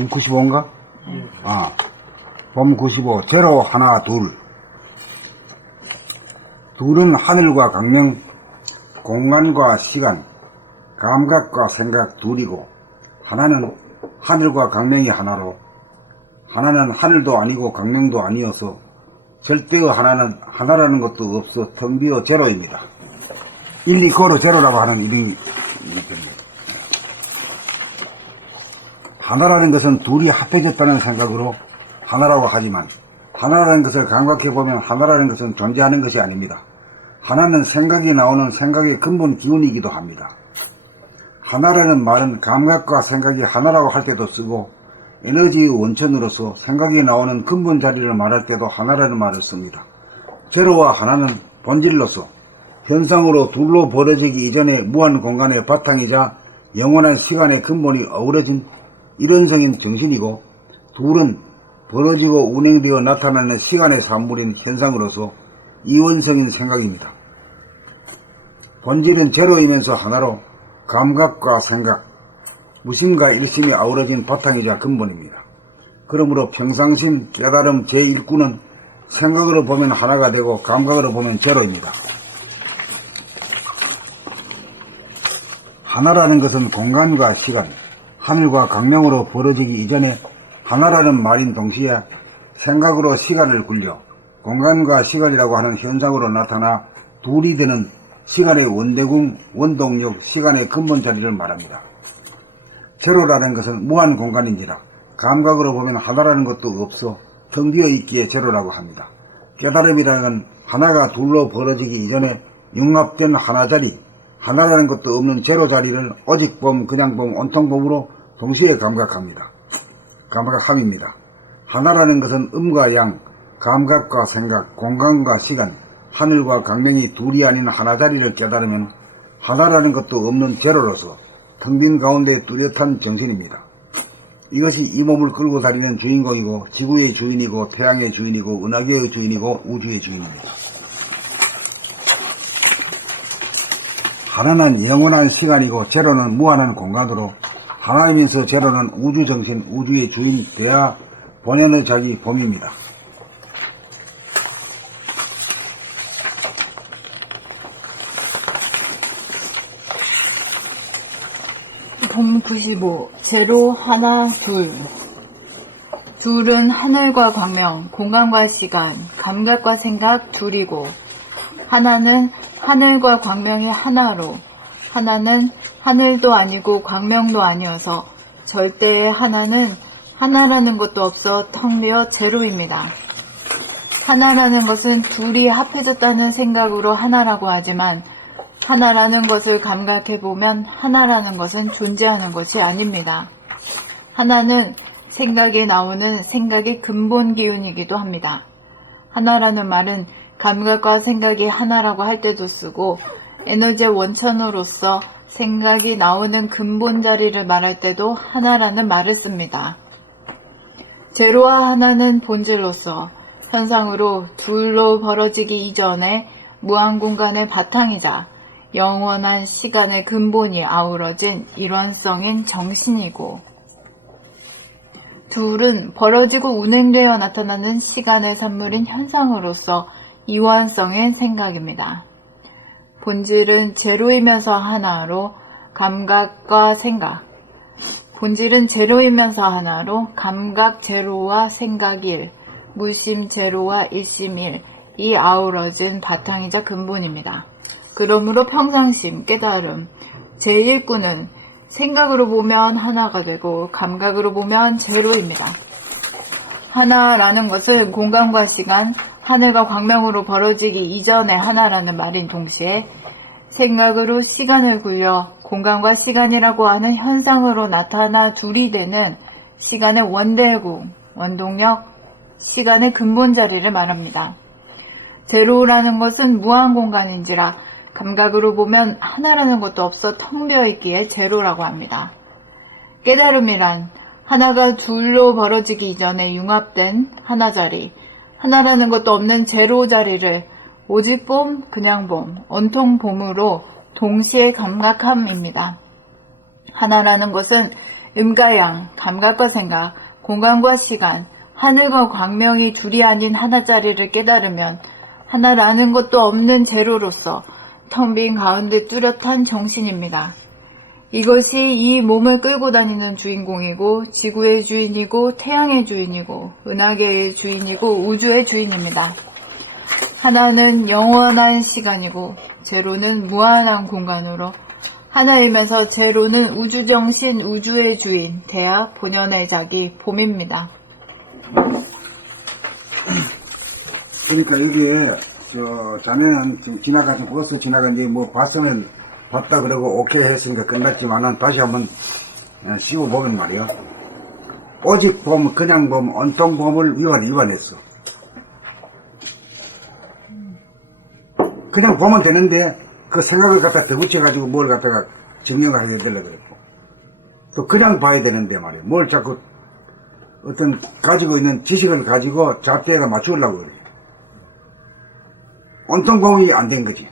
봄 95인가? 봄 95, 제로 하나 둘. 둘은 하늘과 강명, 공간과 시간, 감각과 생각 둘이고, 하나는 하늘과 강명이 하나로, 하나는 하늘도 아니고 강명도 아니어서 절대의 하나라는 것도 없어 텅 비어 제로입니다. 1, 2 거로 제로라고 하는 이름이 됩니다. 하나라는 것은 둘이 합해졌다는 생각으로 하나라고 하지만, 하나라는 것을 감각해보면 하나라는 것은 존재하는 것이 아닙니다. 하나는 생각이 나오는 생각의 근본 기운이기도 합니다. 하나라는 말은 감각과 생각이 하나라고 할 때도 쓰고, 에너지의 원천으로서 생각이 나오는 근본 자리를 말할 때도 하나라는 말을 씁니다. 제로와 하나는 본질로서 현상으로 둘로 벌어지기 이전의 무한 공간의 바탕이자 영원한 시간의 근본이 어우러진 일원성인 정신이고, 둘은 벌어지고 운행되어 나타나는 시간의 산물인 현상으로서 이원성인 생각입니다. 본질은 제로이면서 하나로 감각과 생각, 무심과 일심이 아우러진 바탕이자 근본입니다. 그러므로 평상심 깨달음 제1구는 생각으로 보면 하나가 되고 감각으로 보면 제로입니다. 하나라는 것은 공간과 시간, 하늘과 강명으로 벌어지기 이전에 하나라는 말인 동시에 생각으로 시간을 굴려 공간과 시간이라고 하는 현상으로 나타나 둘이 되는 시간의 원대궁, 원동력, 시간의 근본 자리를 말합니다. 제로라는 것은 무한 공간인지라 감각으로 보면 하나라는 것도 없어 텅 비어 있기에 제로라고 합니다. 깨달음이라는 건 하나가 둘로 벌어지기 이전에 융합된 하나 자리, 하나라는 것도 없는 제로 자리를 오직 봄, 그냥 봄, 온통 봄으로 동시에 감각합니다. 감각함입니다. 하나라는 것은 음과 양, 감각과 생각, 공간과 시간, 하늘과 강명이 둘이 아닌 하나 자리를 깨달으면 하나라는 것도 없는 제로로서 텅 빈 가운데 뚜렷한 정신입니다. 이것이 이 몸을 끌고 다니는 주인공이고, 지구의 주인이고, 태양의 주인이고, 은하계의 주인이고, 우주의 주인입니다. 하나는 영원한 시간이고 제로는 무한한 공간으로, 하나이면서 제로는 우주정신, 우주의 주인 되어 본연의 자기 봄입니다. 봄 95, 제로 하나 둘. 둘은 하늘과 광명, 공간과 시간, 감각과 생각 둘이고, 하나는 하늘과 광명이 하나로, 하나는 하늘도 아니고 광명도 아니어서 절대의 하나는 하나라는 것도 없어 텅 비어 제로입니다. 하나라는 것은 둘이 합해졌다는 생각으로 하나라고 하지만, 하나라는 것을 감각해보면 하나라는 것은 존재하는 것이 아닙니다. 하나는 생각에 나오는 생각의 근본 기운이기도 합니다. 하나라는 말은 감각과 생각이 하나라고 할 때도 쓰고, 에너지의 원천으로서 생각이 나오는 근본 자리를 말할 때도 하나라는 말을 씁니다. 제로와 하나는 본질로서 현상으로 둘로 벌어지기 이전에 무한 공간의 바탕이자 영원한 시간의 근본이 아우러진 일원성인 정신이고, 둘은 벌어지고 운행되어 나타나는 시간의 산물인 현상으로서 이원성인 생각입니다. 본질은 제로이면서 하나로 감각과 생각, 본질은 제로이면서 하나로 감각 제로와 생각 1, 무심 제로와 일심 1, 이 아우러진 바탕이자 근본입니다. 그러므로 평상심, 깨달음, 제1구는 생각으로 보면 하나가 되고 감각으로 보면 제로입니다. 하나라는 것은 공간과 시간, 하늘과 광명으로 벌어지기 이전의 하나라는 말인 동시에 생각으로 시간을 굴려 공간과 시간이라고 하는 현상으로 나타나 둘이 되는 시간의 원대궁, 원동력, 시간의 근본 자리를 말합니다. 제로라는 것은 무한 공간인지라 감각으로 보면 하나라는 것도 없어 텅 비어 있기에 제로라고 합니다. 깨달음이란 하나가 둘로 벌어지기 이전에 융합된 하나 자리, 하나라는 것도 없는 제로 자리를 오직 봄, 그냥 봄, 온통 봄으로 동시에 감각함입니다. 하나라는 것은 음과 양, 감각과 생각, 공간과 시간, 하늘과 광명이 둘이 아닌 하나짜리를 깨달으면 하나라는 것도 없는 제로로서 텅 빈 가운데 뚜렷한 정신입니다. 이것이 이 몸을 끌고 다니는 주인공이고 지구의 주인이고 태양의 주인이고 은하계의 주인이고 우주의 주인입니다. 하나는 영원한 시간이고 제로는 무한한 공간으로 하나이면서 제로는 우주정신 우주의 주인 대하 본연의 자기 봄입니다. 그러니까 이게 자네는 지금 지나가서 버스 지나가는데 뭐 봤으면 봤다 그러고 오케이 했으니까 끝났지만은 다시 한번 씌워보면 말이야. 오직 봄, 그냥 봄, 온통 봄을 위반했어. 그냥 보면 되는데 그 생각을 갖다 덧붙여가지고 뭘 갖다가 증명을 하게 되려고 그랬고 또 그냥 봐야 되는데 말이야. 뭘 자꾸 어떤 가지고 있는 지식을 가지고 잣대에다 맞추려고 그래. 온통 봄이 안 된 거지.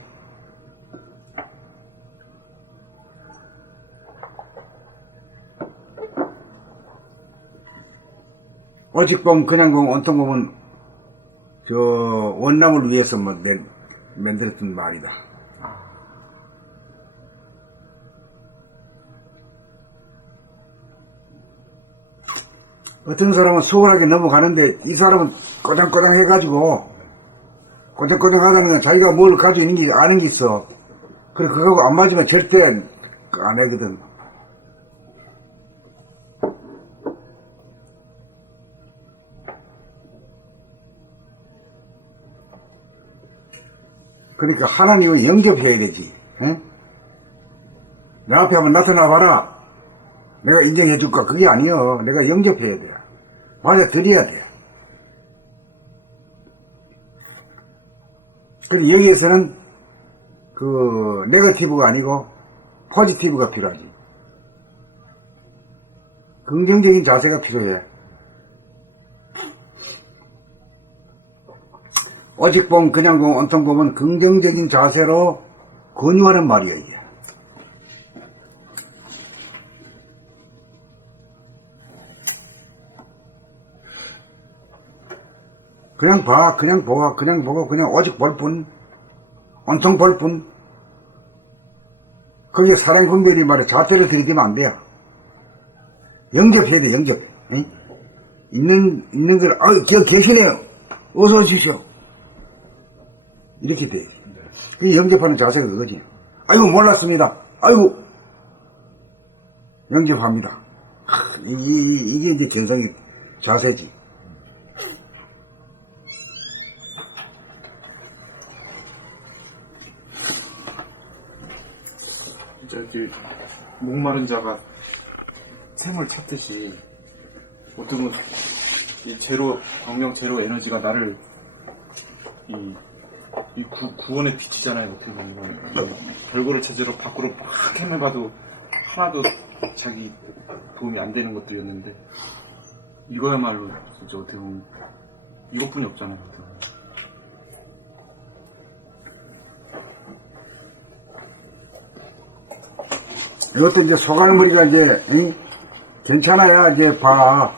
오직 봄, 그냥 봄, 온통 봄은 원남을 위해서 만들었던 말이다. 어떤 사람은 수월하게 넘어가는데 이 사람은 꼬장꼬장 해가지고 꼬장꼬장 하다는 건 자기가 뭘 가지고 있는 게 아는 게 있어. 그래 그거하고 안 맞으면 절대 안 하거든. 그러니까 하나님을 영접해야 되지. 에? 내 앞에 한번 나타나봐라. 내가 인정해 줄까? 그게 아니여. 내가 영접해야 돼. 맞아들여야 돼. 그리고 여기에서는 네거티브가 아니고 포지티브가 필요하지. 긍정적인 자세가 필요해. 오직 봄, 그냥 봄, 온통 봄은 긍정적인 자세로 권유하는 말이야, 이게. 그냥 봐, 그냥 보고, 그냥 오직 볼 뿐, 온통 볼 뿐. 거기에 사랑 분별이 말이야, 자태를 들이대면 안 돼요. 영접해야 돼, 영접. 응? 있는 걸, 계시네요. 어서 오십시오. 이렇게 돼. 그 영접하는 자세가 그거지. 아이고, 몰랐습니다. 아이고, 영접합니다. 이게 이제 견성의 자세지. 저기 목마른 자가 샘을 찾듯이 어쩌면 이 광명 제로 에너지가 나를 이 구원의 빛이잖아요. 어떻게 보면 별거를 찾으러 밖으로 막 헤매봐도 하나도 자기 도움이 안 되는 것들이었는데 이거야말로 진짜 어떻게 보면 이것뿐이 없잖아요. 어떻게 보면. 이것도 이제 소갈머리가 이제, 괜찮아야 이제 봐.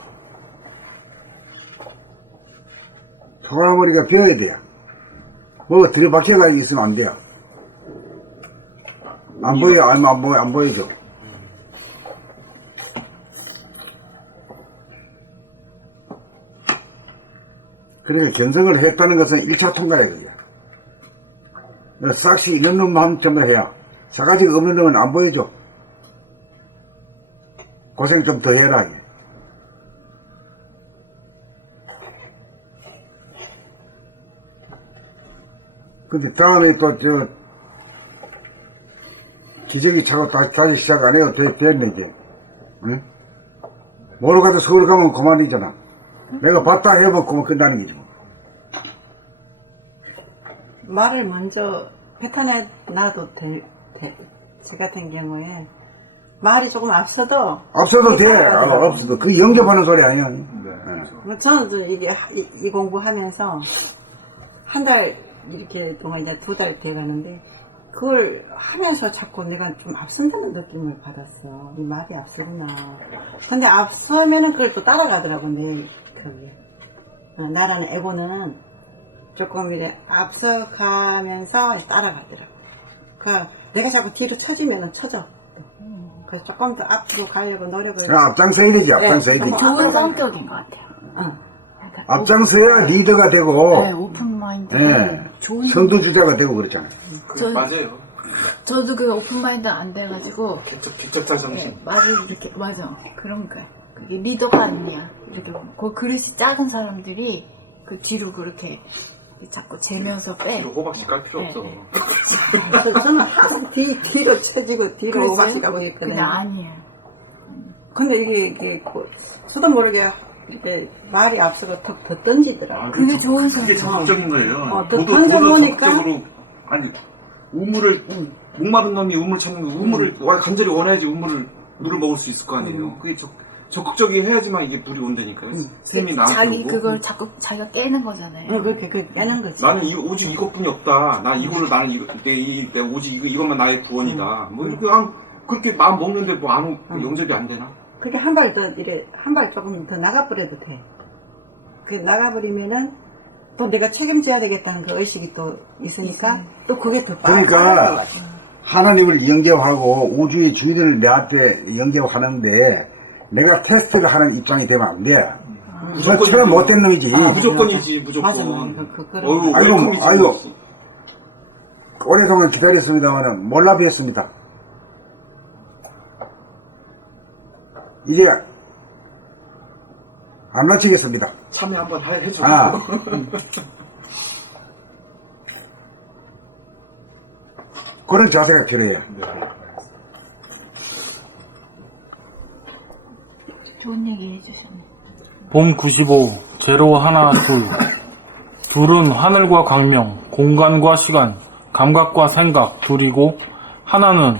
소갈머리가 비어야 돼요. 뭐 들이박혀가 있으면 안 돼요. 안 보여, 안 보여줘. 그러니까 견성을 했다는 것은 1차 통과야, 그게. 싹시 있는 놈만 전부 해야. 사가지가 없는 놈은 안 보여줘. 고생 좀 더 해라. 근데 다음에 또 기저귀 차고 다시 시작 안 해요. 됐네, 이제. 응? 뭐로 가도 서울 가면 그만이잖아. 내가 봤다 해보고 끝나는 거지. 뭐. 말을 먼저 뱉어놔도 저 같은 경우에 말이 조금 앞서도 돼. 없어도. 그게 영접하는 소리 아니야. 네. 저는 이게 이 공부하면서 한 달 이렇게 동안 이제 2달 돼가는데 그걸 하면서 자꾸 내가 좀 앞선다는 느낌을 받았어. 이 말이 앞서구나. 근데 앞서면은 그걸 또 따라가더라고, 그게. 나라는 에고는 조금 이래 앞서가면서 따라가더라고. 내가 자꾸 뒤로 쳐지면은 쳐져. 그래서 조금 더 앞으로 가려고 노력을. 앞장서야 되지, 앞장서야 되지. 좋은 성격인 것 같아요. 그러니까 앞장서야 리더가 되고, 네, 오픈 마인드. 예, 좋은 선두주자가 되고 그렇잖아요. 맞아요. 저도 그 오픈 마인드 안 돼가지고 개척자 정신. 네, 말을 이렇게 맞아 그런 거야. 그게 리더가 아니야. 이렇게 그 그릇이 작은 사람들이 그 뒤로 그렇게 자꾸 재면서 빼. 뒤로 호박씨 깔 필요 네, 없어. 네. 그래서 저는 항상 뒤로 쳐지고 뒤로 그랬어요? 오바시 가고 있거든요. 그냥 아니에요. 근데 이게 저도 모르게 이렇게 말이 앞서가 더 던지더라. 그게 좋은 그게 성격. 적극적인 거예요. 더 모두 던져보니까 적극적으로 아니 우물을 목마른 놈이 우물 찾는 거 우물을 간절히 원해야지 물을 먹을 수 있을 거 아니에요. 그게 적극적이 해야지만 이게 물이 온다니까요. 샘이 나오고. 자기 그걸 자꾸 자기가 깨는 거잖아요. 그렇게 깨는 거지. 나는 오직 이것뿐이 없다. 나는 내 오직 이것만 나의 구원이다. 뭐 이렇게 그렇게 마음 먹는데 뭐 영접이 안 되나? 그게 한 발 조금 더 나가버려도 돼. 그 나가버리면은 또 내가 책임져야 되겠다는 그 의식이 또 있으니까 또 그게 더 그러니까 하나님을 영접하고 우주의 주인을 내한테 영접하는데 내가 테스트를 하는 입장이 되면 안 돼. 저처럼 못된 놈이지. 무조건이지 무조건. 맞아요. 아이고, 오랫동안 기다렸습니다만 몰라 뵀습니다. 이제 안 마치겠습니다. 참여 한번 해줘. 그런 자세가 필요해요. 좋은 얘기 해주셨네. 봄 95, 제로 하나 둘. 둘은 하늘과 광명, 공간과 시간, 감각과 생각 둘이고 하나는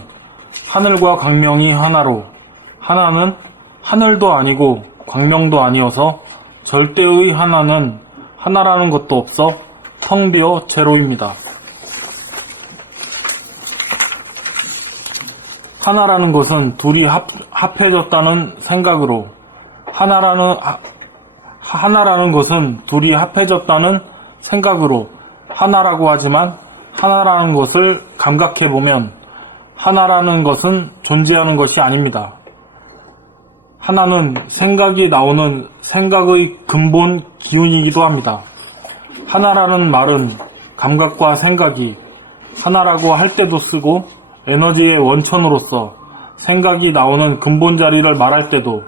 하늘과 광명이 하나로 하나는 하늘도 아니고 광명도 아니어서 절대의 하나는 하나라는 것도 없어 텅 비어 제로입니다. 하나라는 것은 둘이 합해졌다는 생각으로 하나라는 것은 둘이 합해졌다는 생각으로 하나라고 하지만 하나라는 것을 감각해보면 하나라는 것은 존재하는 것이 아닙니다. 하나는 생각이 나오는 생각의 근본 기운이기도 합니다. 하나라는 말은 감각과 생각이 하나라고 할 때도 쓰고 에너지의 원천으로서 생각이 나오는 근본 자리를 말할 때도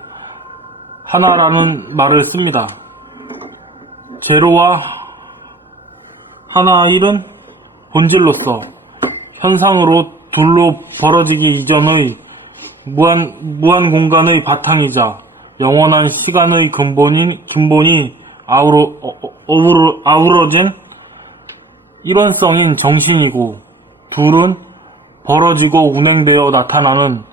하나라는 말을 씁니다. 제로와 하나 일은 본질로서 현상으로 둘로 벌어지기 이전의 무한 공간의 바탕이자 영원한 시간의 근본이 아우러진 일원성인 정신이고 둘은 벌어지고 운행되어 나타나는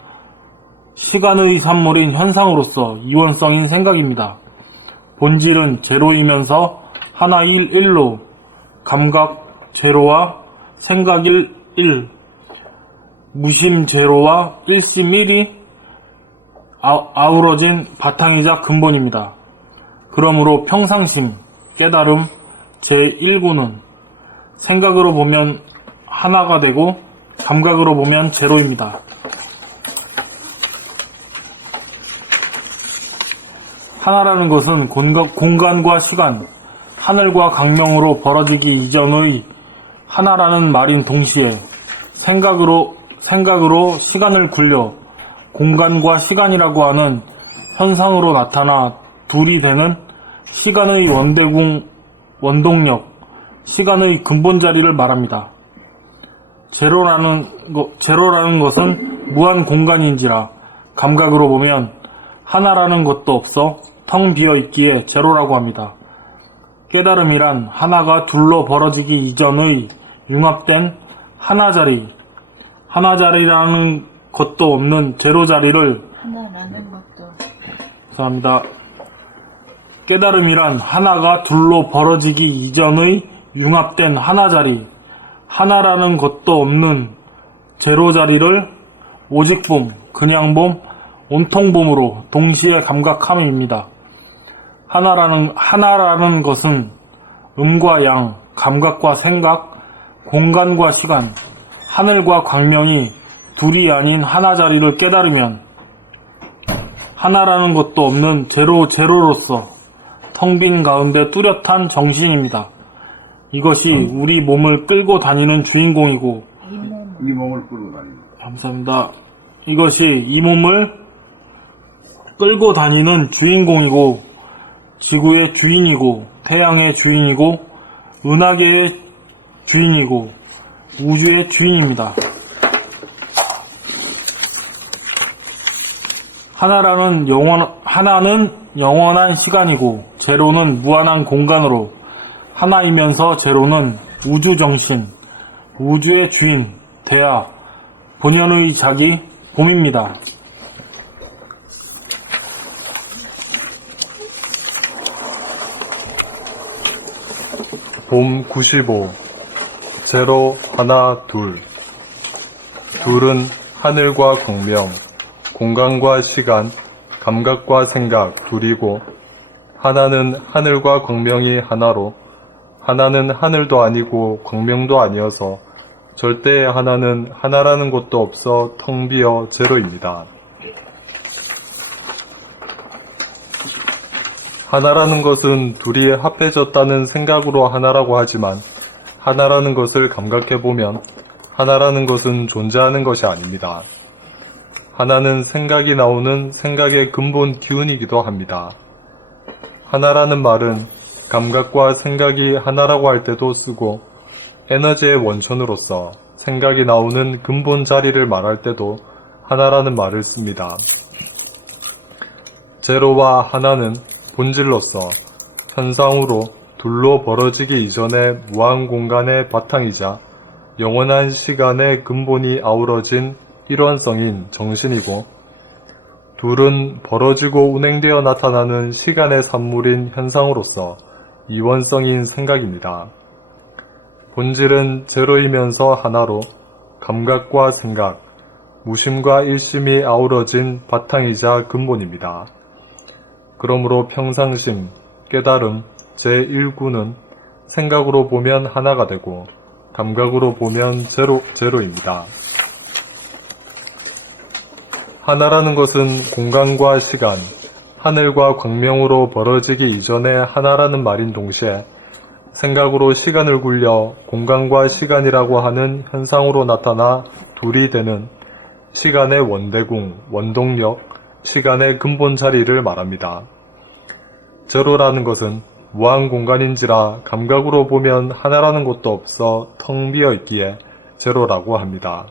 시간의 산물인 현상으로서 이원성인 생각입니다. 본질은 제로이면서 하나 1로 감각 제로와 생각 1, 무심 제로와 일심 1이 아우러진 바탕이자 근본입니다. 그러므로 평상심, 깨달음 제1구는 생각으로 보면 하나가 되고 감각으로 보면 제로입니다. 하나라는 것은 공간과 시간, 하늘과 광명으로 벌어지기 이전의 하나라는 말인 동시에 생각으로 시간을 굴려 공간과 시간이라고 하는 현상으로 나타나 둘이 되는 시간의 원동력, 시간의 근본 자리를 말합니다. 제로라는 것은 무한 공간인지라 감각으로 보면 하나라는 것도 없어 텅 비어 있기에 제로라고 합니다. 깨달음이란 하나가 둘로 벌어지기 이전의 융합된 하나자리라는 것도 없는 제로 자리를 하나라는 것도 죄송합니다. 깨달음이란 하나가 둘로 벌어지기 이전의 융합된 하나라는 것도 없는 제로자리를 오직봄, 그냥봄, 온통봄으로 동시에 감각함입니다. 하나라는 것은 음과 양, 감각과 생각, 공간과 시간, 하늘과 광명이 둘이 아닌 하나자리를 깨달으면 하나라는 것도 없는 제로로서 텅 빈 가운데 뚜렷한 정신입니다. 이것이 우리 몸을 끌고 다니는 주인공이고, 이 몸을 끌고 다닙니다. 감사합니다. 이것이 이 몸을 끌고 다니는 주인공이고, 지구의 주인이고, 태양의 주인이고, 은하계의 주인이고, 우주의 주인입니다. 하나는 영원한 시간이고, 제로는 무한한 공간으로, 하나이면서 제로는 우주정신, 우주의 주인, 대야, 본연의 자기, 봄입니다. 봄 95 제로 하나 둘 둘은 하늘과 광명, 공간과 시간, 감각과 생각 둘이고 하나는 하늘과 광명이 하나로 하나는 하늘도 아니고 광명도 아니어서 절대의 하나는 하나라는 것도 없어 텅 비어 제로입니다. 하나라는 것은 둘이 합해졌다는 생각으로 하나라고 하지만 하나라는 것을 감각해보면 하나라는 것은 존재하는 것이 아닙니다. 하나는 생각이 나오는 생각의 근본 기운이기도 합니다. 하나라는 말은 감각과 생각이 하나라고 할 때도 쓰고 에너지의 원천으로서 생각이 나오는 근본 자리를 말할 때도 하나라는 말을 씁니다. 제로와 하나는 본질로서 현상으로 둘로 벌어지기 이전의 무한 공간의 바탕이자 영원한 시간의 근본이 아우러진 일원성인 정신이고 둘은 벌어지고 운행되어 나타나는 시간의 산물인 현상으로서 이원성인 생각입니다. 본질은 제로이면서 하나로 감각과 생각, 무심과 일심이 아우러진 바탕이자 근본입니다. 그러므로 평상심, 깨달음, 제1구는 생각으로 보면 하나가 되고 감각으로 보면 제로입니다. 하나라는 것은 공간과 시간, 하늘과 광명으로 벌어지기 이전에 하나라는 말인 동시에 생각으로 시간을 굴려 공간과 시간이라고 하는 현상으로 나타나 둘이 되는 시간의 원대궁, 원동력, 시간의 근본 자리를 말합니다. 제로라는 것은 무한 공간인지라 감각으로 보면 하나라는 것도 없어 텅 비어 있기에 제로라고 합니다.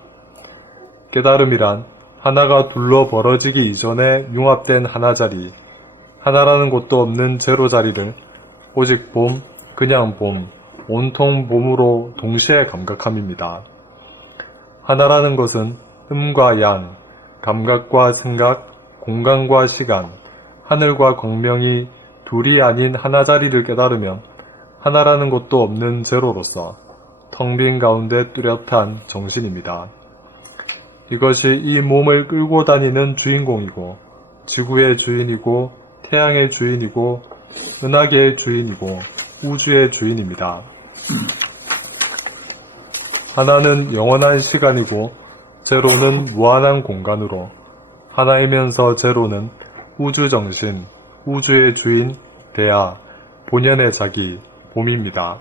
깨달음이란 하나가 둘로 벌어지기 이전에 융합된 하나 자리, 하나라는 것도 없는 제로 자리를 오직 봄, 그냥 봄, 온통 봄으로 동시에 감각함입니다. 하나라는 것은 음과 양, 감각과 생각, 공간과 시간, 하늘과 광명이 둘이 아닌 하나 자리를 깨달으면 하나라는 것도 없는 제로로서 텅 빈 가운데 뚜렷한 정신입니다. 이것이 이 몸을 끌고 다니는 주인공이고 지구의 주인이고 태양의 주인이고 은하계의 주인이고 우주의 주인입니다. 하나는 영원한 시간이고 제로는 무한한 공간으로 하나이면서 제로는 우주정신, 우주의 주인, 대야, 본연의 자기, 봄입니다.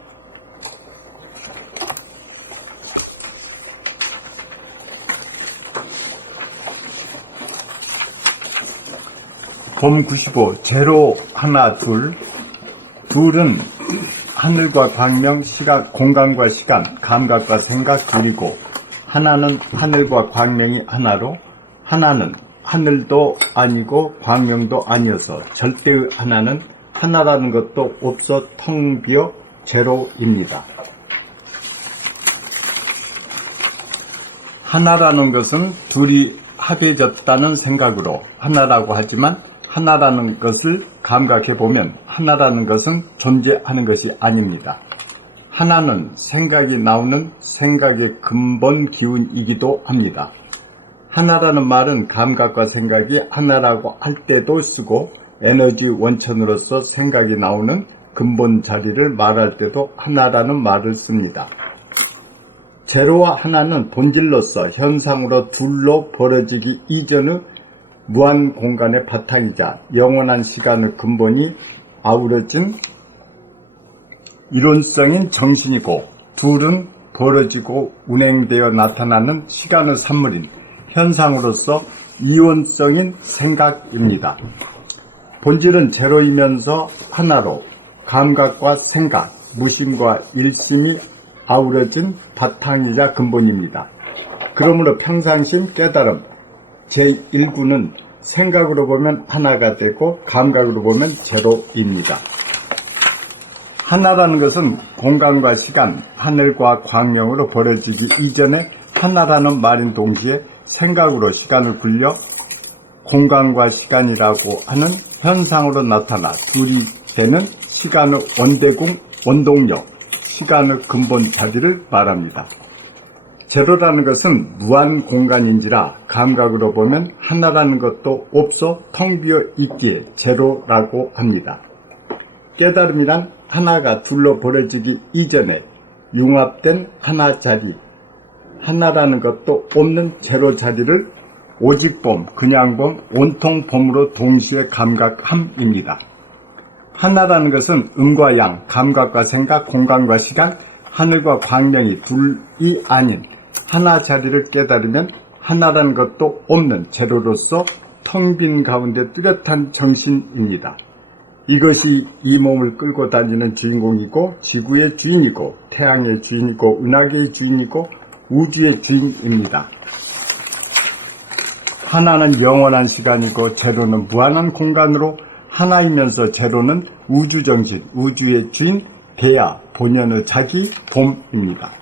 봄 95 제로 하나 둘은 하늘과 광명, 시각, 공간과 시간, 감각과 생각 둘이고 하나는 하늘과 광명이 하나로 하나는 하늘도 아니고 광명도 아니어서 절대의 하나는 하나라는 것도 없어 텅 비어 제로입니다. 하나라는 것은 둘이 합해졌다는 생각으로 하나라고 하지만 하나라는 것을 감각해 보면 하나라는 것은 존재하는 것이 아닙니다. 하나는 생각이 나오는 생각의 근본 기운이기도 합니다. 하나라는 말은 감각과 생각이 하나라고 할 때도 쓰고 에너지 원천으로서 생각이 나오는 근본 자리를 말할 때도 하나라는 말을 씁니다. 제로와 하나는 본질로서 현상으로 둘로 벌어지기 이전의 무한 공간의 바탕이자 영원한 시간의 근본이 아우러진 이론성인 정신이고, 둘은 벌어지고 운행되어 나타나는 시간의 산물인 현상으로서 이원성인 생각입니다. 본질은 제로이면서 하나로 감각과 생각, 무심과 일심이 아우러진 바탕이자 근본입니다. 그러므로 평상심 깨달음 제1구는 생각으로 보면 하나가 되고 감각으로 보면 제로입니다. 하나라는 것은 공간과 시간, 하늘과 광명으로 벌어지기 이전에 하나라는 말인 동시에 생각으로 시간을 굴려 공간과 시간이라고 하는 현상으로 나타나 둘이 되는 시간의 원대궁, 원동력, 시간의 근본 자리를 말합니다. 제로라는 것은 무한 공간인지라 감각으로 보면 하나라는 것도 없어 텅 비어 있기에 제로라고 합니다. 깨달음이란 하나가 둘로 벌어지기 이전에 융합된 하나 자리, 하나라는 것도 없는 제로 자리를 오직범, 그냥범, 온통범으로 동시에 감각함입니다. 하나라는 것은 음과 양, 감각과 생각, 공간과 시간, 하늘과 광명이 둘이 아닌 하나 자리를 깨달으면 하나라는 것도 없는 제로로서 텅 빈 가운데 뚜렷한 정신입니다. 이것이 이 몸을 끌고 다니는 주인공이고, 지구의 주인이고, 태양의 주인이고, 은하계의 주인이고, 우주의 주인입니다. 하나는 영원한 시간이고 제로는 무한한 공간으로 하나이면서 제로는 우주정신, 우주의 주인, 대야, 본연의 자기, 봄입니다.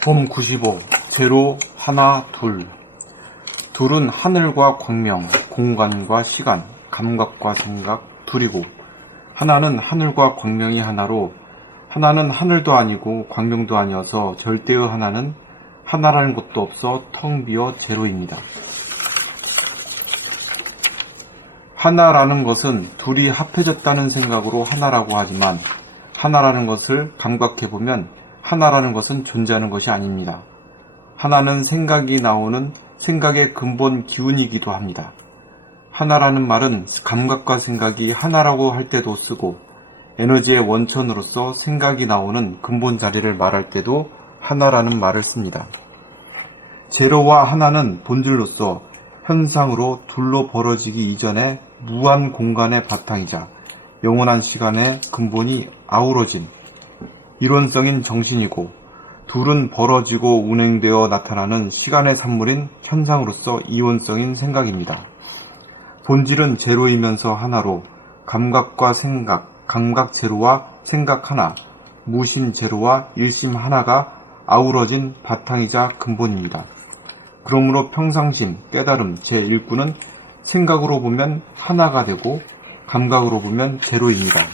봄 95. 제로, 하나, 둘. 둘은 하늘과 광명, 공간과 시간, 감각과 생각, 둘이고, 하나는 하늘과 광명이 하나로, 하나는 하늘도 아니고 광명도 아니어서 절대의 하나는 하나라는 것도 없어 텅 비어 제로입니다. 하나라는 것은 둘이 합해졌다는 생각으로 하나라고 하지만, 하나라는 것을 감각해보면 하나라는 것은 존재하는 것이 아닙니다. 하나는 생각이 나오는 생각의 근본 기운이기도 합니다. 하나라는 말은 감각과 생각이 하나라고 할 때도 쓰고, 에너지의 원천으로서 생각이 나오는 근본 자리를 말할 때도 하나라는 말을 씁니다. 제로와 하나는 본질로서 현상으로 둘로 벌어지기 이전에 무한 공간의 바탕이자 영원한 시간의 근본이 아우러진 이론성인 정신이고, 둘은 벌어지고 운행되어 나타나는 시간의 산물인 현상으로서 이원성인 생각입니다. 본질은 제로이면서 하나로 감각과 생각, 감각 제로와 생각 하나, 무심 제로와 일심 하나가 아우러진 바탕이자 근본입니다. 그러므로 평상심, 깨달음 제1구는 생각으로 보면 하나가 되고 감각으로 보면 제로입니다.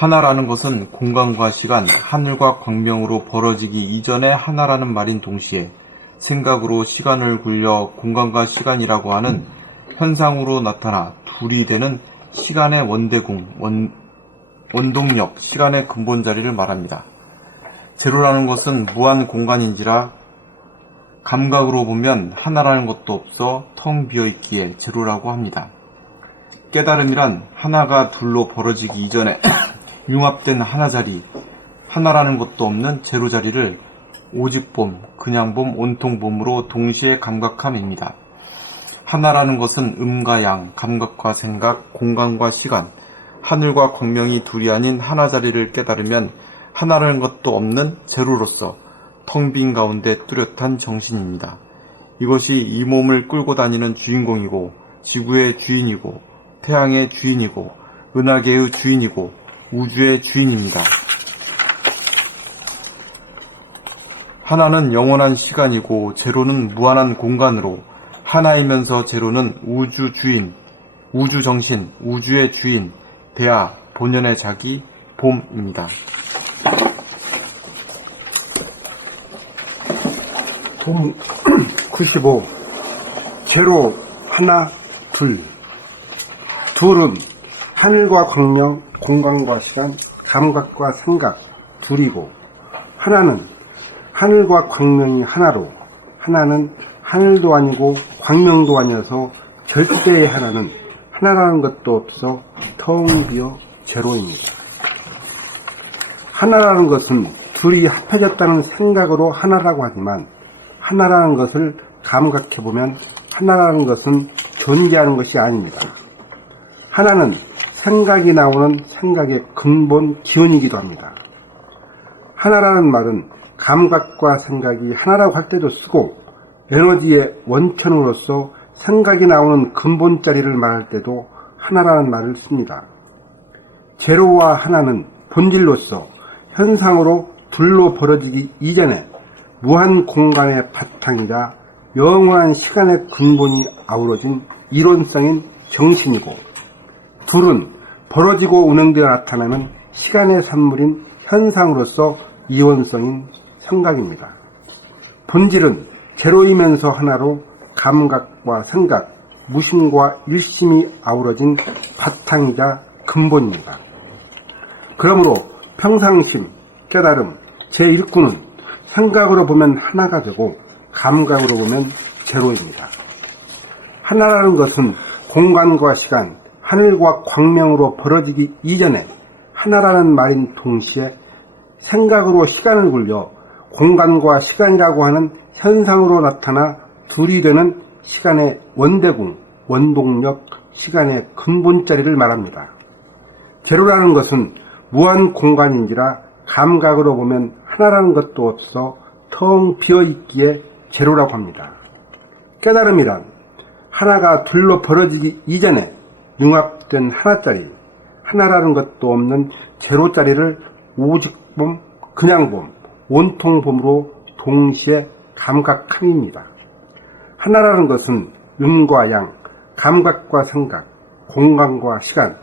하나라는 것은 공간과 시간, 하늘과 광명으로 벌어지기 이전에 하나라는 말인 동시에 생각으로 시간을 굴려 공간과 시간이라고 하는 현상으로 나타나 둘이 되는 시간의 원대궁, 원동력, 시간의 근본 자리를 말합니다. 제로라는 것은 무한 공간인지라 감각으로 보면 하나라는 것도 없어 텅 비어 있기에 제로라고 합니다. 깨달음이란 하나가 둘로 벌어지기 이전에 융합된 하나 자리, 하나라는 것도 없는 제로 자리를 오직봄, 그냥봄, 온통봄으로 동시에 감각함입니다. 하나라는 것은 음과 양, 감각과 생각, 공간과 시간, 하늘과 광명이 둘이 아닌 하나 자리를 깨달으면 하나라는 것도 없는 제로로서 텅 빈 가운데 뚜렷한 정신입니다. 이것이 이 몸을 끌고 다니는 주인공이고, 지구의 주인이고, 태양의 주인이고, 은하계의 주인이고, 우주의 주인입니다. 하나는 영원한 시간이고 제로는 무한한 공간으로, 하나이면서 제로는 우주 주인, 우주 정신, 우주의 주인, 대하, 본연의 자기, 봄입니다. 봄 95. 제로 하나 둘. 둘은 하늘과 광명, 공간과 시간, 감각과 생각 둘이고, 하나는 하늘과 광명이 하나로, 하나는 하늘도 아니고 광명도 아니어서 절대의 하나는 하나라는 것도 없어 텅 비어 제로입니다. 하나라는 것은 둘이 합해졌다는 생각으로 하나라고 하지만, 하나라는 것을 감각해보면 하나라는 것은 존재하는 것이 아닙니다. 하나는 생각이 나오는 생각의 근본 기운이기도 합니다. 하나라는 말은 감각과 생각이 하나라고 할 때도 쓰고, 에너지의 원천으로서 생각이 나오는 근본 자리를 말할 때도 하나라는 말을 씁니다. 제로와 하나는 본질로서 현상으로 둘로 벌어지기 이전에 무한 공간의 바탕이자 영원한 시간의 근본이 아우러진 이론성인 정신이고, 둘은 벌어지고 운행되어 나타나는 시간의 산물인 현상으로서 이원성인 생각입니다. 본질은 제로이면서 하나로 감각과 생각, 무심과 일심이 아우러진 바탕이자 근본입니다. 그러므로 평상심, 깨달음, 제1구는 생각으로 보면 하나가 되고 감각으로 보면 제로입니다. 하나라는 것은 공간과 시간, 하늘과 광명으로 벌어지기 이전에 하나라는 말인 동시에 생각으로 시간을 굴려 공간과 시간이라고 하는 현상으로 나타나 둘이 되는 시간의 원대궁, 원동력, 시간의 근본 자리를 말합니다. 제로라는 것은 무한 공간인지라 감각으로 보면 하나라는 것도 없어 텅 비어있기에 제로라고 합니다. 깨달음이란 하나가 둘로 벌어지기 이전에 융합된 하나짜리, 하나라는 것도 없는 제로짜리를 오직봄, 그냥봄, 온통봄으로 동시에 감각함입니다. 하나라는 것은 음과 양, 감각과 생각, 공간과 시간,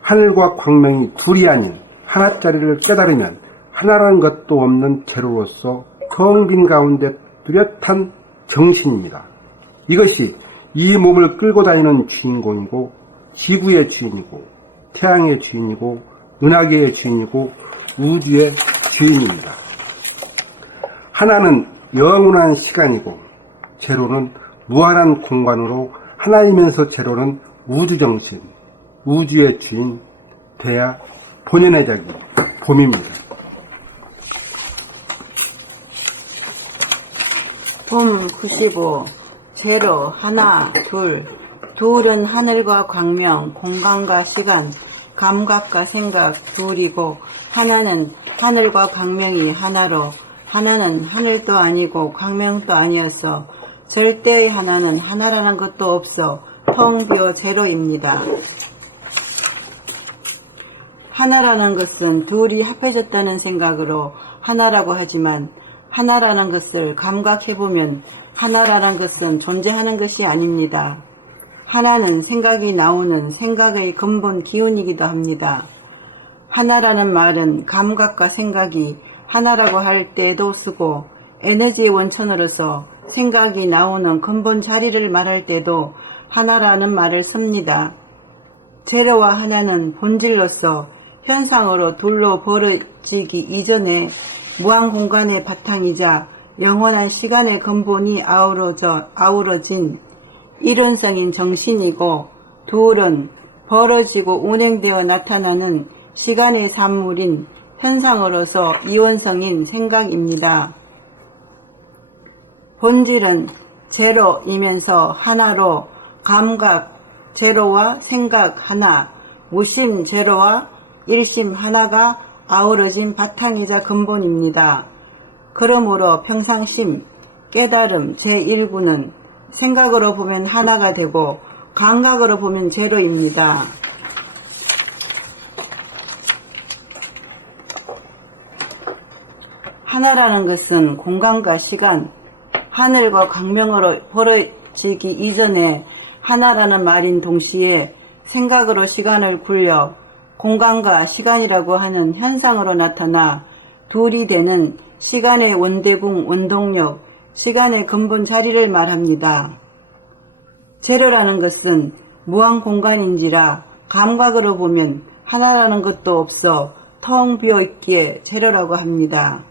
하늘과 광명이 둘이 아닌 하나짜리를 깨달으면 하나라는 것도 없는 제로로서 텅 빈 가운데 뚜렷한 정신입니다. 이것이 이 몸을 끌고 다니는 주인공이고, 지구의 주인이고, 태양의 주인이고, 은하계의 주인이고, 우주의 주인입니다. 하나는 영원한 시간이고, 제로는 무한한 공간으로 하나이면서 제로는 우주정신, 우주의 주인, 대하, 본연의 자기, 봄입니다. 봄 95. 제로 하나 둘. 둘은 하늘과 광명, 공간과 시간, 감각과 생각 둘이고, 하나는 하늘과 광명이 하나로, 하나는 하늘도 아니고 광명도 아니어서 절대의 하나는 하나라는 것도 없어 텅 비어 제로입니다. 하나라는 것은 둘이 합해졌다는 생각으로 하나라고 하지만, 하나라는 것을 감각해보면 하나라는 것은 존재하는 것이 아닙니다. 하나는 생각이 나오는 생각의 근본 기운이기도 합니다. 하나라는 말은 감각과 생각이 하나라고 할 때도 쓰고, 에너지의 원천으로서 생각이 나오는 근본 자리를 말할 때도 하나라는 말을 씁니다. 제로와 하나는 본질로서 현상으로 둘로 벌어지기 이전에 무한 공간의 바탕이자 영원한 시간의 근본이 아우러진 이론성인 정신이고, 둘은 벌어지고 운행되어 나타나는 시간의 산물인 현상으로서 이원성인 생각입니다. 본질은 제로이면서 하나로 감각 제로와 생각 하나, 무심 제로와 일심 하나가 아우러진 바탕이자 근본입니다. 그러므로 평상심, 깨달음 제1구는 생각으로 보면 하나가 되고 감각으로 보면 제로입니다. 하나라는 것은 공간과 시간, 하늘과 광명으로 벌어지기 이전에 하나라는 말인 동시에 생각으로 시간을 굴려 공간과 시간이라고 하는 현상으로 나타나 둘이 되는 시간의 원대궁, 원동력, 시간의 근본 자리를 말합니다. 제로라는 것은 무한 공간인지라 감각으로 보면 하나라는 것도 없어 텅 비어 있기에 제로라고 합니다.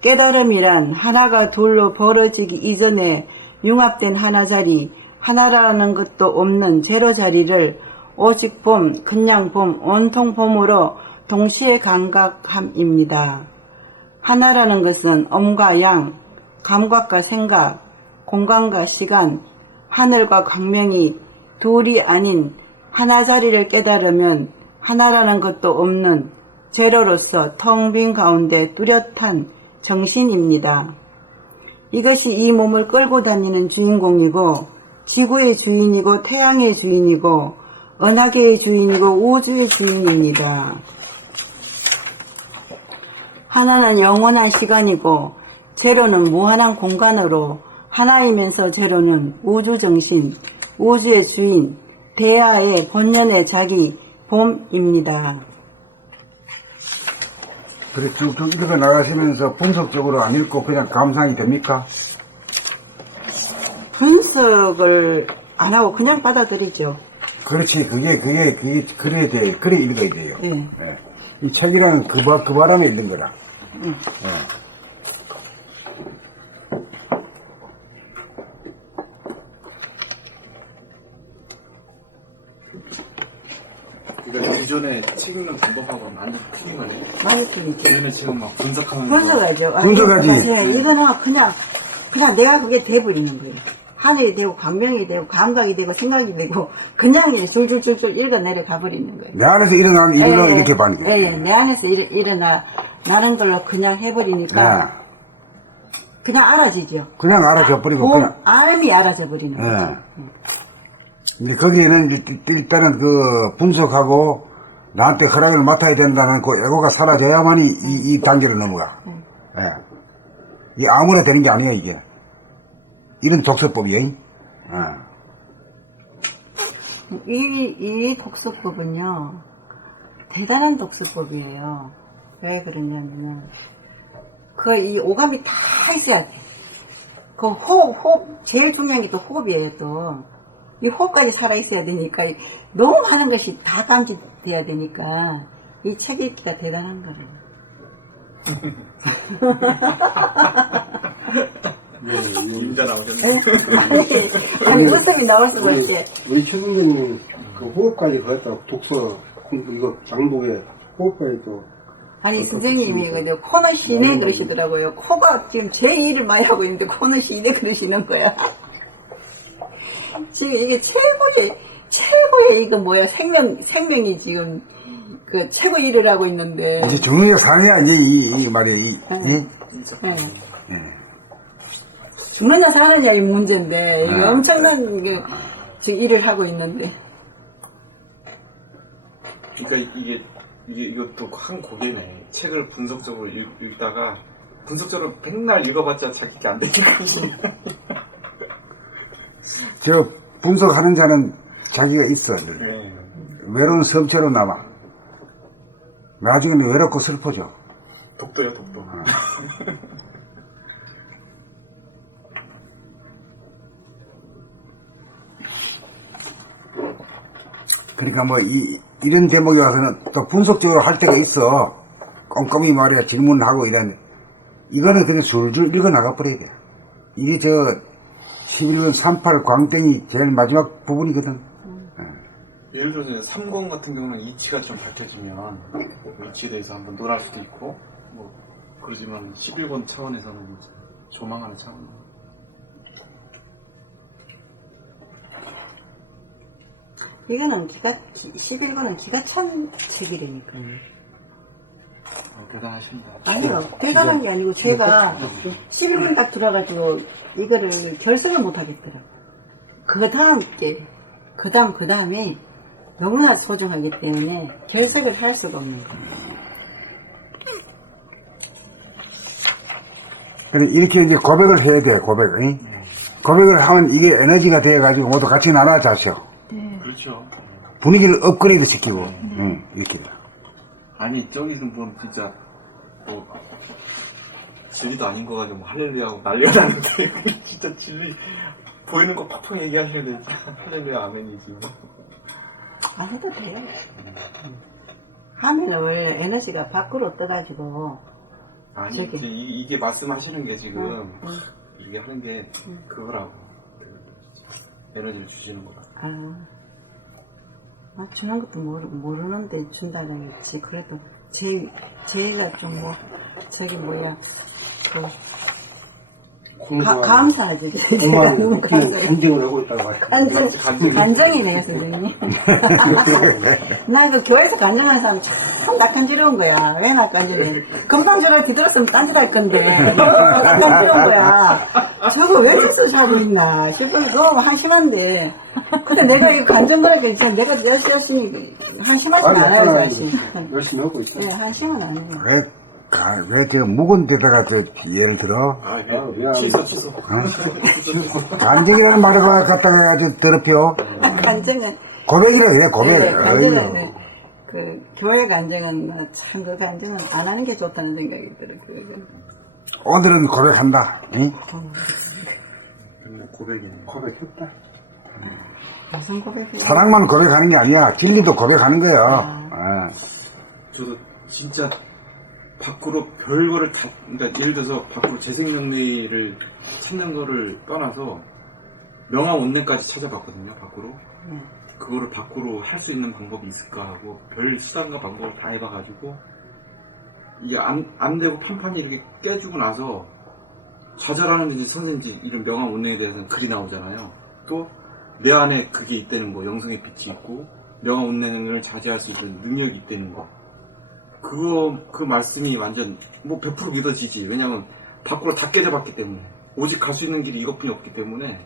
깨달음이란 하나가 둘로 벌어지기 이전에 융합된 하나 자리, 하나라는 것도 없는 제로 자리를 오직 봄, 그냥 봄, 온통 봄으로 동시에 감각함입니다. 하나라는 것은 음과 양, 감각과 생각, 공간과 시간, 하늘과 광명이 둘이 아닌 하나 자리를 깨달으면 하나라는 것도 없는 제로로서 텅 빈 가운데 뚜렷한 정신입니다. 이것이 이 몸을 끌고 다니는 주인공이고 지구의 주인이고 태양의 주인이고 은하계의 주인이고 우주의 주인입니다. 하나는 영원한 시간이고 제로는 무한한 공간으로 하나이면서 제로는 우주정신, 우주의 주인, 대하의 본연의 자기, 봄입니다. 그래 쭉쭉 읽어 나가시면서 분석적으로 안 읽고 그냥 감상이 됩니까? 분석을 안 하고 그냥 받아들이죠. 그렇지. 그게 그래야 돼. 그래 읽어야 돼요. 예. 예. 이 책이랑 그 바람에 읽는 거라. 예. 그러니까 이전에 책 읽는 방법하고 많이 틀린 거네. 많이 틀리죠. 이전에 지금 막 분석하면서 분석하죠. 분석하지. 예, 이거는 그냥 내가 그게 돼버리는 거예요. 하늘이 되고 광명이 되고 감각이 되고 생각이 되고 그냥 줄줄줄줄 읽어 내려가 버리는 거예요. 내 안에서 일어나는 일로 예, 이렇게 봐는 거예요. 예, 내 안에서 일어나는 걸로 그냥 해버리니까 예. 그냥 알아지죠. 그냥 알아져 버리고 그냥. 알미 알아져 버리는 거죠. 예. 근데 거기에는 일단은 그 분석하고 나한테 허락을 맡아야 된다는 그 애고가 사라져야만이 이 단계를 넘어가. 예. 이게 아무나 되는 게 아니에요, 이게. 이런 독서법이에요. 예. 이 독서법은요, 대단한 독서법이에요. 왜 그러냐면은, 이 오감이 다 있어야 돼. 그 호흡, 제일 중요한 게 또 호흡이에요, 또. 이 호흡까지 살아있어야 되니까, 너무 많은 것이 다 담지돼야 되니까, 이 책 읽기가 대단한 거예요. 인자 나오셨네. 아니, 웃음이 나와서 그렇지. 우리 최선생님 그 호흡까지 그랬다고 독서 이거 장복에 호흡까지 또 아니, 선생님이 코너 시네 그러시더라고요. 코가 지금 제 일을 많이 하고 있는데 코너 시네 그러시는 거야. 지금 이게 최고의 이거 뭐야, 생명이 지금 그 최고 일을 하고 있는데. 이제 정의가 사느냐, 이제 이 말이에요, 네. 예. 죽느냐 사느냐 이 문제인데, 이게 아. 엄청난 지금 일을 하고 있는데. 그러니까 이것도 한 고개네. 책을 분석적으로 읽다가 분석적으로 백날 읽어봤자 자기가 안 되는 거지. 저 분석하는 자는 자기가 있어. 네. 외로운 섬처럼 남아. 나중에는 외롭고 슬퍼져. 독도야, 독도. 그러니까 뭐 이런 대목에 와서는 또 분석적으로 할 때가 있어. 꼼꼼히 말이야 질문하고 이런. 이거는 그냥 줄줄 읽어 나가버려야 돼. 이게 저 11번 38 광땡이 제일 마지막 부분이거든. 예를 들어서 30 같은 경우는 이치가 좀 밝혀지면 이치에 대해서 한번 놀랄 수도 있고 뭐 그러지만 11번 차원에서는 조망하는 차원. 이거는 11권은 기가 찬 책이라니까요. 대단하십니다. 아니요, 대단한 게 아니고 제가 11권 딱 들어가지고 이거를 결석을 못 하겠더라고요. 그 다음에 너무나 소중하기 때문에 결석을 할 수가 없는 거예요. 그래 이렇게 이제 고백을 해야 돼, 고백을. 고백을 하면 이게 에너지가 돼가지고 모두 같이 나눠 자셔. 네. 그렇죠. 분위기를 업그레이드 시키고, 이렇게. 아니 저기는 보면 진짜 뭐 진리도 아닌 거 가지고 뭐 할렐루야하고 난리가 나는데 진짜 진리 보이는 거 팍팍 얘기하셔야 되지. 할렐루야 아멘이지 뭐. 안 해도 돼요. 하면은 원래 에너지가 밖으로 떠가지고 아니 저기. 이제 이게 말씀하시는 게 지금 이렇게 하는 게 그거라고 에너지를 주시는 거라. 주는 것도 모르는데 준다는 거지. 그래도 제가 좀 뭐 저기 뭐야 감사하지. 제가 너무 감사해요. 간증을 하고 있다고 하시죠. 간정이네요, 선생님. 나 그 교회에서 간정하는 사람 참 낙한지러운 거야. 왜 낙한지러워? 금상저걸 뒤돌았으면 딴짓 할 건데. 낙한지러운 거야. 저거 왜 저서 자리 있나 싶어서 너무 한심한데. 근데 내가 이거 간정 거니까 이제 내가 열심히 한심하지 않아요, 사실. 열심히 하고 있어요. 네, 한심은 아니에요. 왜 제가 묵은 데다가 예를 들어? 취소. 간증이라는 말을 갖다가 아주 더럽혀. 간정은 고백이라 그래, 고백. 네, 간정은 네. 그 교회 간정은 참 그 간정은 안 하는 게 좋다는 생각이 들어요. 오늘은 고백한다. 응? 고백이네. 고백했다. 무슨 고백이야? 사랑만 고백하는 게 아니야. 진리도 고백하는 거야. 저도 진짜 밖으로 별거를 다, 그러니까 예를 들어서 밖으로 재생명리를 찾는 거를 떠나서 명화원내까지 찾아봤거든요, 밖으로. 네. 그거를 밖으로 할 수 있는 방법이 있을까 하고 별 수단과 방법을 다 해봐가지고 이게 안 되고 판판이 이렇게 깨지고 나서 좌절하는지 선생인지 이런 명화원내에 대해서는 글이 나오잖아요. 또 내 안에 그게 있다는 거, 영성의 빛이 있고 명화원내를 자제할 수 있는 능력이 있다는 거. 그 말씀이 완전, 100% 믿어지지. 왜냐면, 밖으로 다 깨져봤기 때문에. 오직 갈 수 있는 길이 이것뿐이 없기 때문에,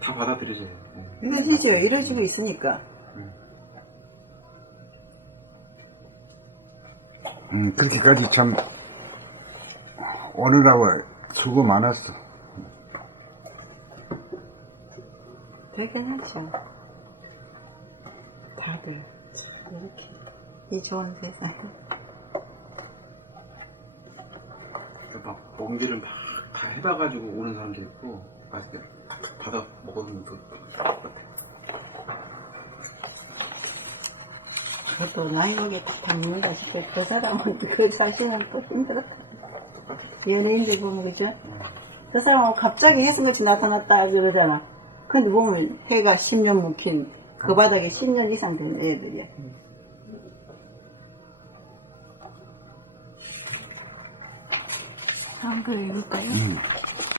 다 받아들여져요. 이루어지죠. 이루어지고 있으니까. 그렇게까지 참, 오느라고 수고 많았어. 되긴 하죠. 다들, 참, 이렇게. 이 좋은 세상. 막, 멍들을 막 다 해봐가지고 오는 사람도 있고, 맛있게 받아 먹어주면 또, 그것도 나이 먹에 다 먹는다 싶어. 그 사람은 그 자신은 또 힘들었다. 연예인들 보면, 그죠? 저 사람은 갑자기 해승같이 나타났다, 그러잖아. 근데 보면 해가 10년 묵힌, 그 바닥에 10년 이상 된 애들이야. 다음 글 읽을까요?